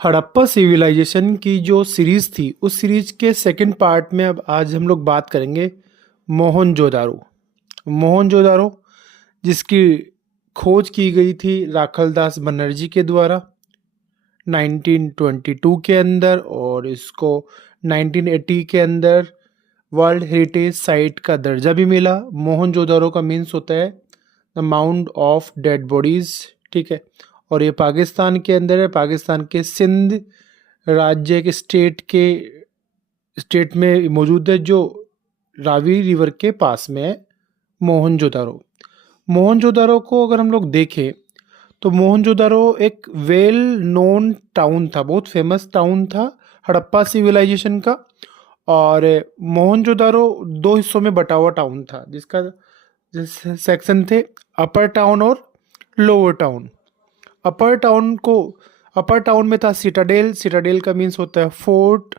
Harappa civilisation की जो series थी उस सीरीज के सेकंड पार्ट में अब आज हम लोग बात करेंगे मोहनजोदारो। मोहनजोदारो जिसकी खोज की गई थी राखलदास बनर्जी के द्वारा 1922 के अंदर, और इसको 1980 के अंदर वर्ल्ड हेरिटेज साइट का दर्जा भी मिला। मोहनजोदारो का मीन्स होता है the mound of dead bodies, ठीक है। और ये पाकिस्तान के अंदर है, पाकिस्तान के सिंध राज्य के स्टेट में मौजूद है, जो रावी रिवर के पास में है मोहनजोदारो। मोहनजोदारो को अगर हम लोग देखें तो मोहनजोदारो एक वेल नोन टाउन था, बहुत फेमस टाउन था हड़प्पा सिविलाइजेशन का। और मोहनजोदारो दो हिस्सों में बटा हुआ टाउन था, जिसका सेक्शन थे अपर टाउन और लोअर टाउन। अपर टाउन में था सिटाडेल। सिटाडेल का मीन्स होता है फोर्ट।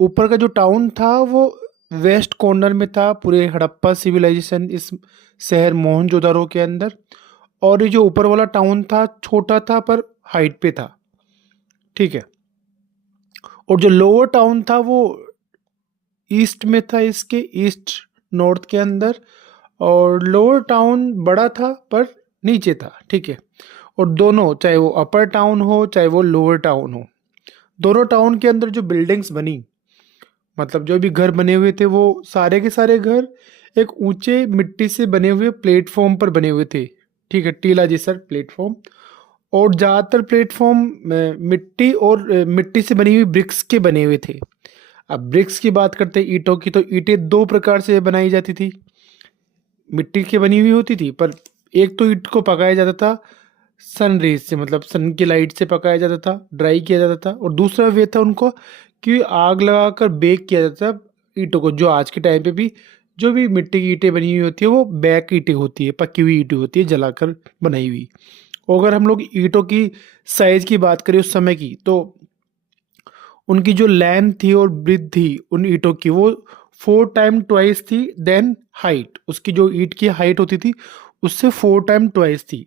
ऊपर का जो टाउन था वो वेस्ट कॉर्नर में था पूरे हड़प्पा सिविलाइजेशन इस शहर मोहनजोदारो के अंदर। और ये जो ऊपर वाला टाउन था छोटा था पर हाइट पे था, ठीक है। और जो लोअर टाउन था वो ईस्ट में था, इसके ईस्ट नॉर्थ के अंदर। और लोअर टाउन बड़ा था पर नीचे था, ठीक है। और दोनों, चाहे वो अपर टाउन हो चाहे वो लोअर टाउन हो, दोनों टाउन के अंदर जो बिल्डिंग्स बनी, मतलब जो भी घर बने हुए थे, वो सारे के सारे घर एक ऊंचे मिट्टी से बने हुए प्लेटफॉर्म पर बने हुए थे, ठीक है, टीला जैसा प्लेटफॉर्म। और ज़्यादातर प्लेटफॉर्म मिट्टी से बनी हुई ब्रिक्स के बने हुए थे। अब ब्रिक्स की बात करते हैं, ईंटों की, तो ईंटें दो प्रकार से बनाई जाती थी। मिट्टी की बनी हुई होती थी, पर एक तो ईंट को पकाया जाता था सन रेज से, मतलब सन की लाइट से पकाया जाता था, ड्राई किया जाता था। और दूसरा वे था उनको कि आग लगाकर बेक किया जाता था ईंटों को। जो आज के टाइम पे भी जो भी मिट्टी की ईंटें बनी हुई होती है वो बैक ईंटें होती है, पकी हुई ईंटें होती है, जलाकर बनाई हुई। और अगर हम लोग ईंटों की साइज की बात करें उस समय की, तो उनकी जो लेंथ थी और ब्रिथ थी उन ईंटों की, वो 4 टाइम ट्वाइस थी देन हाइट। उसकी जो ईंट की हाइट होती थी उससे 4 टाइम ट्वाइस थी।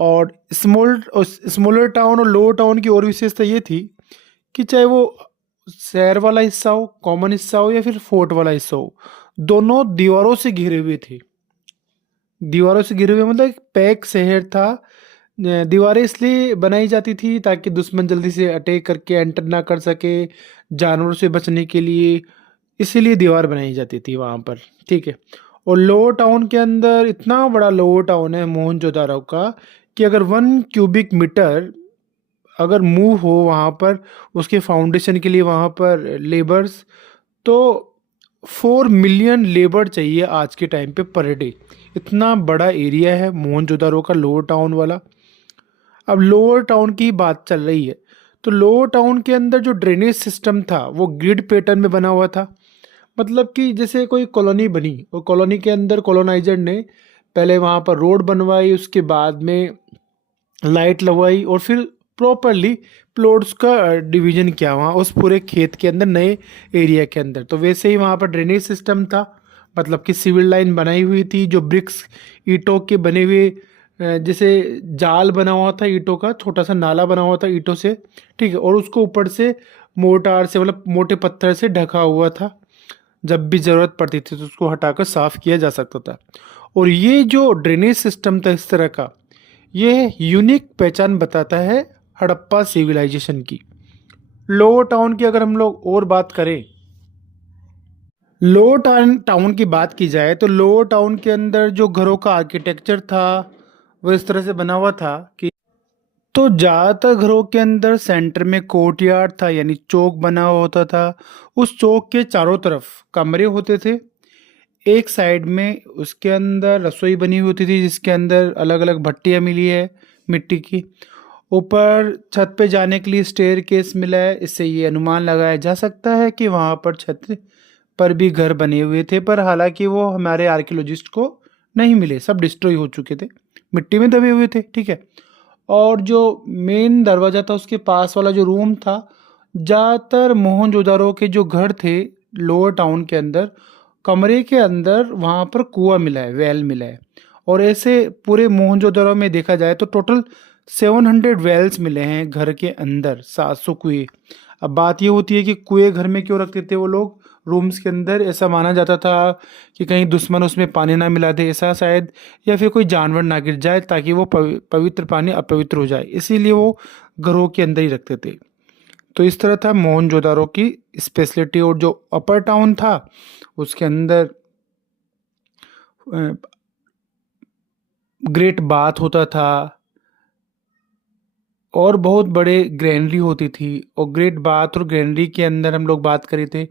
और स्मॉलर टाउन और लोअर टाउन की और विशेषता ये थी कि चाहे वो शहर वाला हिस्सा हो, कॉमन हिस्सा हो, या फिर फोर्ट वाला हिस्सा हो, दोनों दीवारों से घिरे हुए थे। दीवारों से घिरे हुए मतलब एक पैक शहर था। दीवारें इसलिए बनाई जाती थी ताकि दुश्मन जल्दी से अटैक करके एंटर ना कर सके, जानवरों से बचने के लिए, इसीलिए दीवार बनाई जाती थी वहाँ पर, ठीक है। और लोअर टाउन के अंदर इतना बड़ा लोअर टाउन है मोहनजोदारो का कि अगर 1 क्यूबिक मीटर अगर मूव हो वहाँ पर उसके फाउंडेशन के लिए, वहाँ पर लेबर्स, तो 4 मिलियन लेबर चाहिए आज के टाइम पे पर डे। इतना बड़ा एरिया है मोहनजोदारो का लोअर टाउन वाला। अब लोअर टाउन की बात चल रही है, तो लोअर टाउन के अंदर जो ड्रेनेज सिस्टम था वो ग्रिड पैटर्न में बना हुआ था। मतलब कि जैसे कोई कॉलोनी बनी और कॉलोनी के अंदर कॉलोनाइजर ने पहले वहाँ पर रोड बनवाई, उसके बाद में लाइट लगवाई, और फिर प्रॉपरली प्लॉट्स का डिवीजन किया वहाँ उस पूरे खेत के अंदर, नए एरिया के अंदर। तो वैसे ही वहाँ पर ड्रेनेज सिस्टम था, मतलब कि सिविल लाइन बनाई हुई थी जो ब्रिक्स ईंटों के बने हुए, जैसे जाल बना हुआ था ईंटों का, छोटा सा नाला बना हुआ था ईंटों से, ठीक है। और उसको ऊपर से मोर्टार से, मतलब मोटे पत्थर से ढका हुआ था। जब भी ज़रूरत पड़ती थी तो उसको हटाकर साफ़ किया जा सकता था। और ये जो ड्रेनेज सिस्टम था इस तरह का, ये यूनिक पहचान बताता है हड़प्पा सिविलाइजेशन की। लोअर टाउन की अगर हम लोग और बात करें, लोअर टाउन टाउन की बात की जाए, तो लोअर टाउन के अंदर जो घरों का आर्किटेक्चर था वो इस तरह से बना हुआ था कि, तो ज़्यादातर घरों के अंदर सेंटर में कोर्टयार्ड था, यानी चौक बना हुआ होता था। उस चौक के चारों तरफ कमरे होते थे। एक साइड में उसके अंदर रसोई बनी हुई होती थी, जिसके अंदर अलग अलग भट्टियाँ मिली है मिट्टी की। ऊपर छत पे जाने के लिए स्टेयर केस मिला है। इससे ये अनुमान लगाया जा सकता है कि वहाँ पर छत पर भी घर बने हुए थे, पर हालांकि वो हमारे आर्कियोलॉजिस्ट को नहीं मिले, सब डिस्ट्रॉय हो चुके थे, मिट्टी में दबे हुए थे, ठीक है। और जो मेन दरवाज़ा था उसके पास वाला जो रूम था, ज़्यादातर मोहनजोदारो के जो घर थे लोअर टाउन के अंदर, कमरे के अंदर वहाँ पर कुआं मिला है, वेल मिला है। और ऐसे पूरे मोहनजोदारो में देखा जाए तो टोटल 700 वेल्स मिले हैं घर के अंदर, 700 कुएं। अब बात ये होती है कि कुएं घर में क्यों रखते थे वो लोग रूम्स के अंदर? ऐसा माना जाता था कि कहीं दुश्मन उसमें पानी ना मिला दे, ऐसा शायद, या फिर कोई जानवर ना गिर जाए ताकि वो पवित्र पानी अपवित्र हो जाए, इसीलिए वो घरों के अंदर ही रखते थे। तो इस तरह था मोहनजोदारो की स्पेशलिटी। और जो अपर टाउन था उसके अंदर ग्रेट बाथ होता था और बहुत बड़े ग्रैनरी होती थी। और ग्रेट बाथ और ग्रैनरी के अंदर हम लोग बात करे थे,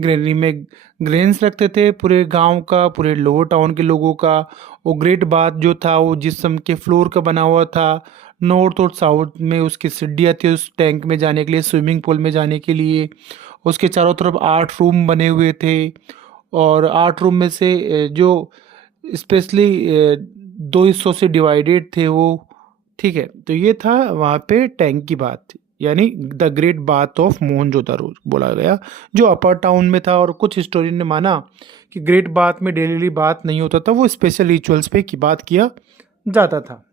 ग्रैनरी में ग्रेन्स रखते थे पूरे गांव का, पूरे लोअर टाउन के लोगों का। और ग्रेट बाथ जो था वो जिस्म के फ्लोर का बना हुआ था। नॉर्थ और साउथ में उसकी सीढ़ियाँ थी उस टैंक में जाने के लिए, स्विमिंग पूल में जाने के लिए। उसके चारों तरफ 8 रूम बने हुए थे। और 8 रूम में से जो स्पेशली 2 हिस्सों से डिवाइडेड थे वो। ठीक है, तो ये था वहाँ पे टैंक की बात, यानी the great bath of Mohenjodaro बोला गया, जो अपर टाउन में था। और कुछ हिस्टोरियन ने माना कि ग्रेट बाथ में डेली बात नहीं होता था, वो स्पेशल रिचुअल्स पे की बात किया जाता था।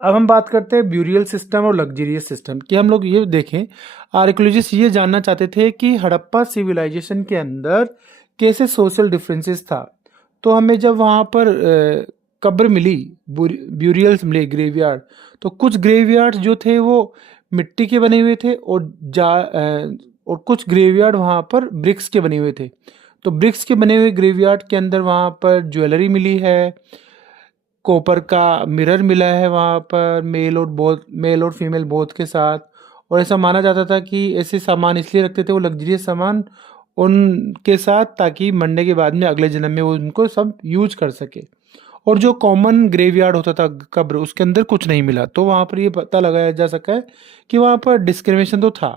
अब हम बात करते हैं ब्यूरियल सिस्टम और लग्जरियस सिस्टम की। हम लोग ये देखें, आर्कियोलॉजिस्ट ये जानना चाहते थे कि हड़प्पा सिविलाइजेशन के अंदर कैसे सोशल डिफरेंसेस था। तो हमें जब वहाँ पर कब्र मिली, ब्यूरियल्स मिले, ग्रेवयार्ड, तो कुछ ग्रेवयार्ड जो थे वो मिट्टी के बने हुए थे और कुछ ग्रेवयार्ड वहाँ पर ब्रिक्स के बने हुए थे। तो ब्रिक्स के बने हुए ग्रेवयार्ड के अंदर वहाँ पर ज्वेलरी मिली है, कॉपर का मिरर मिला है वहाँ पर, मेल और फीमेल बोथ के साथ। और ऐसा माना जाता था कि ऐसे सामान इसलिए रखते थे वो लग्जरियस सामान उनके साथ, ताकि मरने के बाद में अगले जन्म में वो उनको सब यूज कर सके। और जो कॉमन ग्रेवयार्ड होता था कब्र, उसके अंदर कुछ नहीं मिला। तो वहाँ पर ये पता लगाया जा सका है कि वहाँ पर डिस्क्रिमिनेशन तो था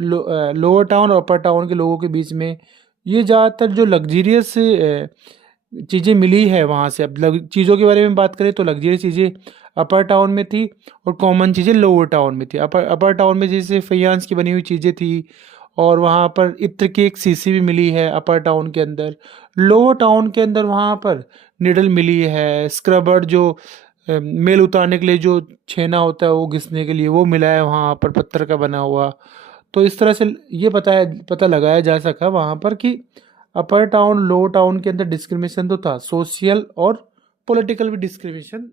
लोअर टाउन और अपर टाउन के लोगों के बीच में। ये ज़्यादातर जो लग्जरियस चीज़ें मिली है वहाँ से। अब चीज़ों के बारे में बात करें तो लग्जरियस चीज़ें अपर टाउन में थी और कॉमन चीज़ें लोअर टाउन में थी। अपर टाउन में जैसे फैयांस की बनी हुई चीज़ें थी, और वहाँ पर इत्र की एक शीशी भी मिली है अपर टाउन के अंदर। लोअर टाउन के अंदर वहाँ पर निडल मिली है, स्क्रबर जो मेल उतारने के लिए जो छेना होता है वो घिसने के लिए वो मिला है वहाँ पर, पत्थर का बना हुआ। तो इस तरह से ये पता लगाया जा सका वहाँ पर कि अपर टाउन लोअर टाउन के अंदर डिस्क्रिमिनेशन तो था, सोशल और पॉलिटिकल भी डिस्क्रिमिनेशन